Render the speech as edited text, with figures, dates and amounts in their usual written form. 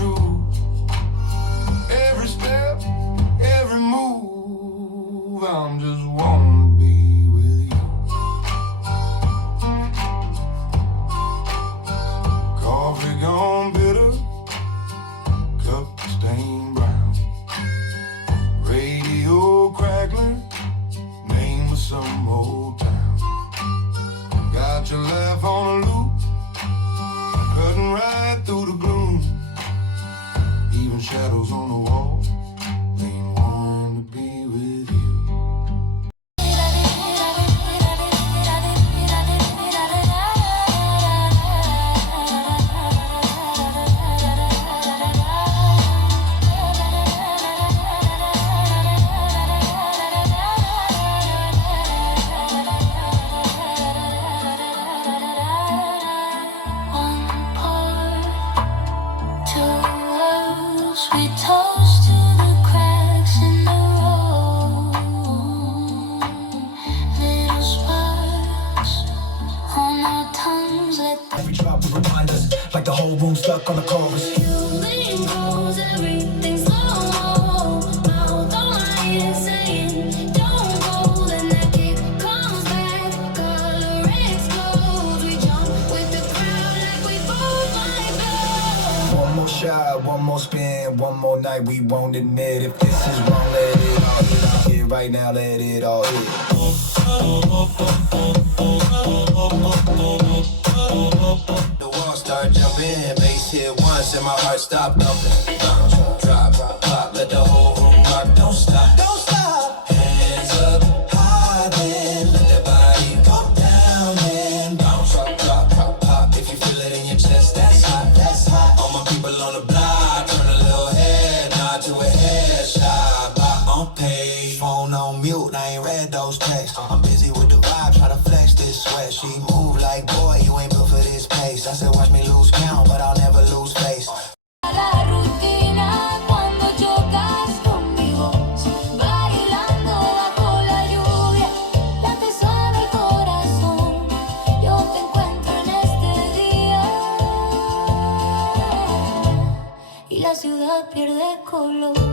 true. Every step, every move, I'm just wanting to be with you. Coffee gone bitter, cup stained brown, radio crackling, name of some old town. Got your laugh on a loop, cutting right through the gloom. Even shadows on the wall, ain't wanting to be with you. We toast to the cracks in the road. Little sparks on our tongues. Let every drop will remind us, like the whole room stuck on the chorus. feeling goes, everything's slow. Mouth on my ear saying, don't go. Then that kick comes back, color explodes. We jump with the crowd like we both might blow. One more shot, one more spin, one more night. We won't admit if this is wrong. Let it all hit. Hit right now, let it all hit. The walls start jumping, bass hit once and my heart stopped thumping. Bounce, drop, pop, let the whole room rock. Don't stop, don't stop. Hands up, high then, let the body go down and bounce, drop, pop. If you feel it in your chest, that's hot, that's hot. All my people on the block, turn a little head nod to a headshot. On page, phone on mute, I ain't read those texts. I'm busy with the vibe, try to flex this sweat. She move like, boy, you ain't built for this pace. I said, watch me lose count, but I'll never lose face. La rutina cuando chocas con mi voz, bailando bajo la lluvia, la que suena el corazón. Yo te encuentro en este día y la ciudad pierde color.